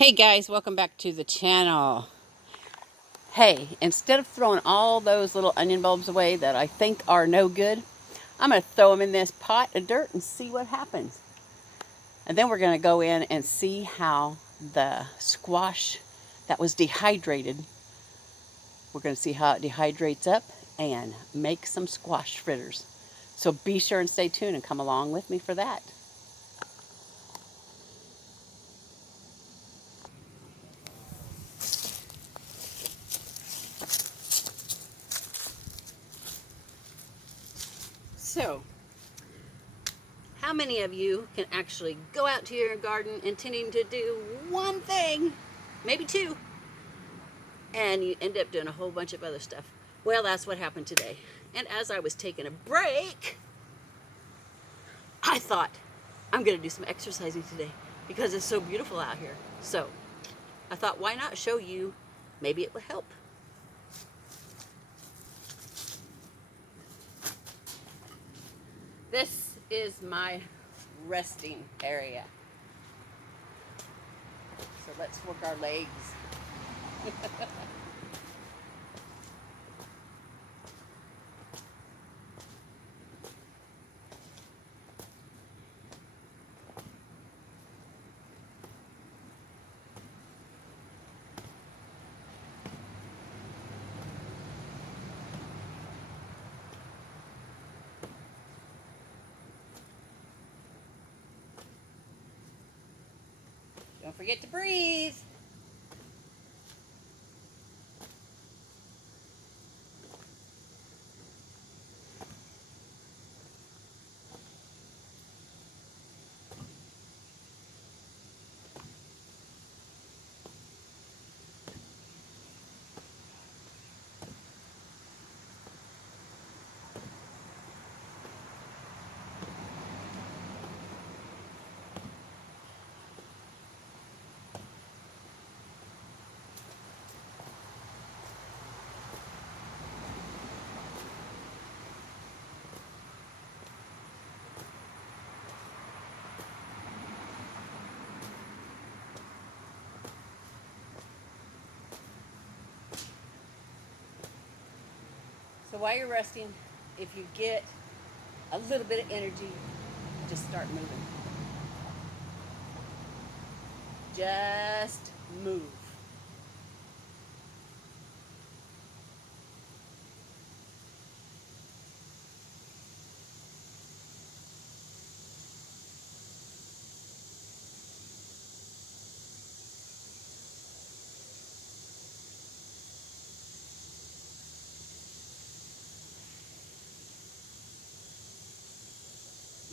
Hey guys, welcome back to the channel. Hey, instead of throwing all those little onion bulbs away that I think are no good, I'm going to throw them in this pot of dirt and see what happens. And then we're going to go in and see how the squash that was dehydrated, we're going to see how it dehydrates up and make some squash fritters. So be sure and stay tuned and come along with me for that. So, how many of you can actually go out to your garden intending to do one thing, maybe two, and you end up doing a whole bunch of other stuff? Well, that's what happened today. And as I was taking a break, I thought, I'm going to do some exercising today because it's so beautiful out here. So I thought, why not show you? Maybe it would help. This is my resting area. So let's work our legs. Don't forget to breathe. So while you're resting, if you get a little bit of energy, just start moving. Just move.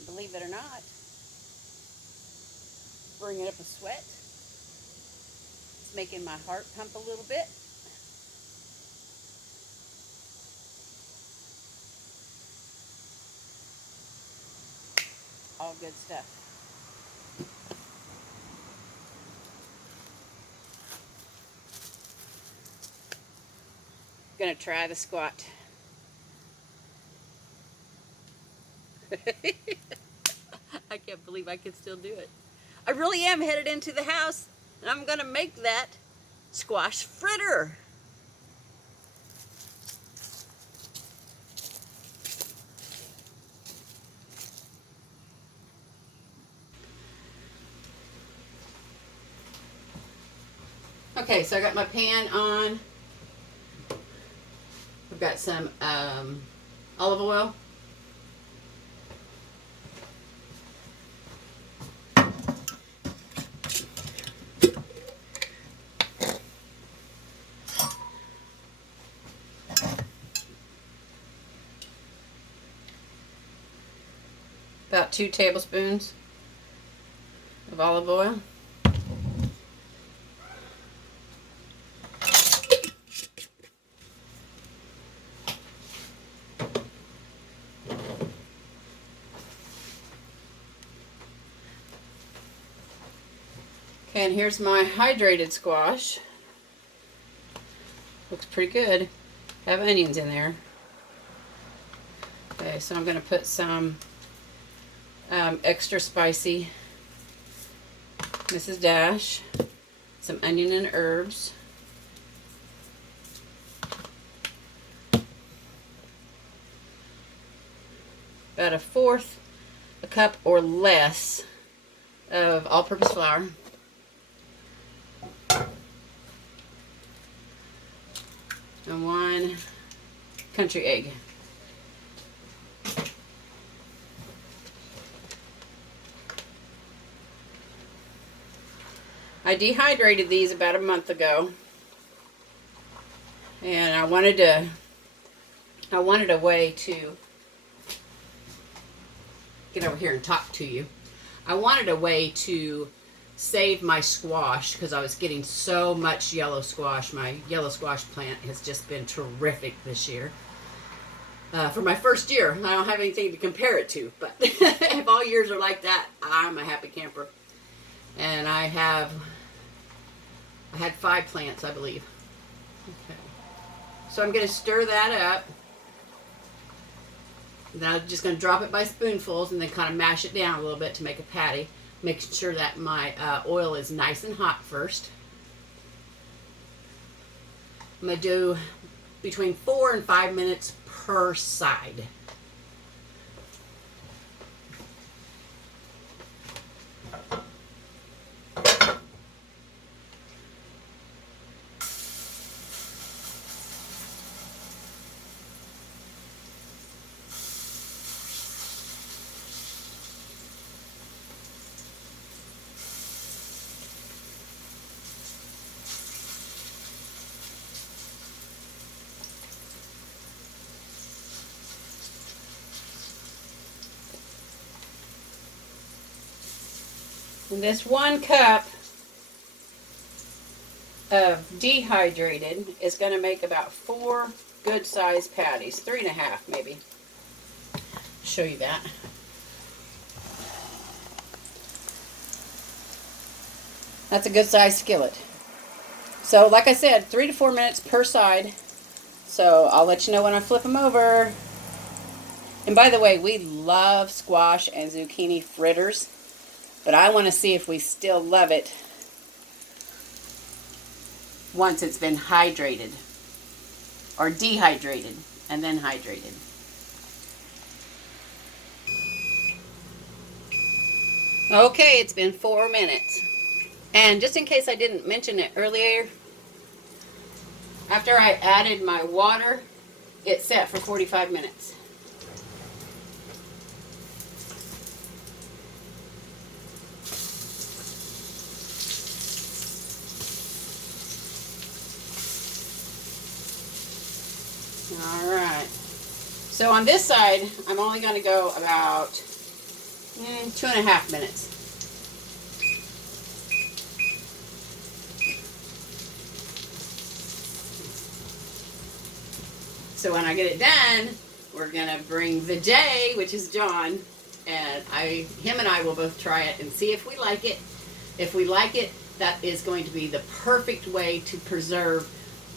Believe it or not, bringing up a sweat. It's making my heart pump a little bit. All good stuff. Gonna try the squat. I can't believe I can still do it. I really am headed into the house, and I'm gonna make that squash fritter. Okay, so I got my pan on. I've got some olive oil. About 2 tablespoons of olive oil. Okay, and here's my hydrated squash. Looks pretty good. Have onions in there. Okay, so I'm going to put some extra spicy Mrs. Dash. some onion and herbs. About 1/4 a cup or less of all-purpose flour. And 1 country egg. I dehydrated these about a month ago, and I wanted a way to get over here and talk to you. I wanted a way to save my squash because I was getting so much yellow squash. My yellow squash plant has just been terrific this year. For my first year, I don't have anything to compare it to, but if all years are like that, I'm a happy camper. And I had 5 plants, I believe. Okay. So I'm going to stir that up. Then I'm just going to drop it by spoonfuls and then kind of mash it down a little bit to make a patty. Making sure that my oil is nice and hot first. I'm going to do between 4 and 5 minutes per side. And this 1 cup of dehydrated is going to make about 4 good-sized patties. 3.5 maybe. Show you that. That's a good-sized skillet. So like I said, 3 to 4 minutes per side. So I'll let you know when I flip them over. And by the way, we love squash and zucchini fritters. But I want to see if we still love it once it's been hydrated or dehydrated and then hydrated. Okay, it's been 4 minutes. And just in case I didn't mention it earlier, after I added my water, it set for 45 minutes. Alright, so on this side, I'm only going to go about 2.5 minutes. So when I get it done, we're going to bring the J, which is John, and him and I will both try it and see if we like it. If we like it, that is going to be the perfect way to preserve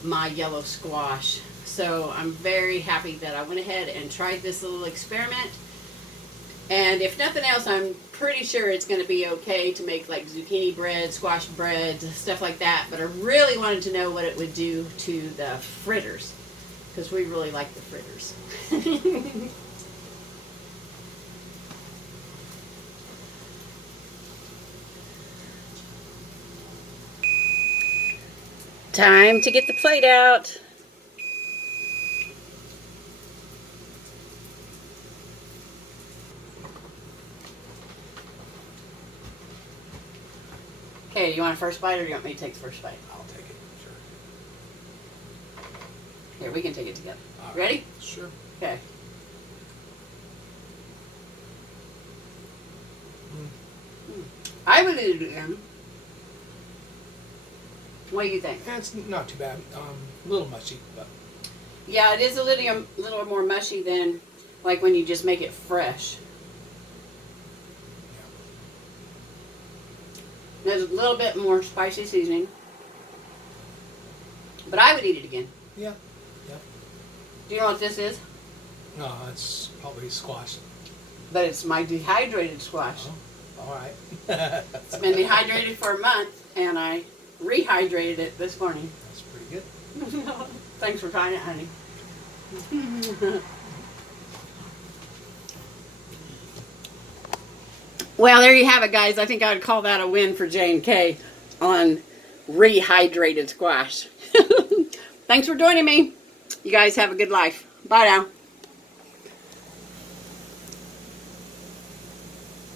my yellow squash. So I'm very happy that I went ahead and tried this little experiment. And if nothing else, I'm pretty sure it's going to be okay to make like zucchini bread, squash bread, stuff like that. But I really wanted to know what it would do to the fritters, because we really like the fritters. Time to get the plate out. Okay, you want a first bite or do you want me to take the first bite? I'll take it, sure. Here, we can take it together. All Ready? right. Sure. Okay. I would eat it again. What do you think? Yeah, it's not too bad. A little mushy, but Yeah, it is a little more mushy than like when you just make it fresh. There's a little bit more spicy seasoning. But I would eat it again. yeah. Do you know what this is? No, it's probably squash. But it's my dehydrated squash. Oh, all right. It's been dehydrated for a month, and I rehydrated it this morning. That's pretty good. Thanks for trying it, honey. Well, there you have it, guys. I think I would call that a win for J&K on rehydrated squash. Thanks for joining me. You guys have a good life. Bye now.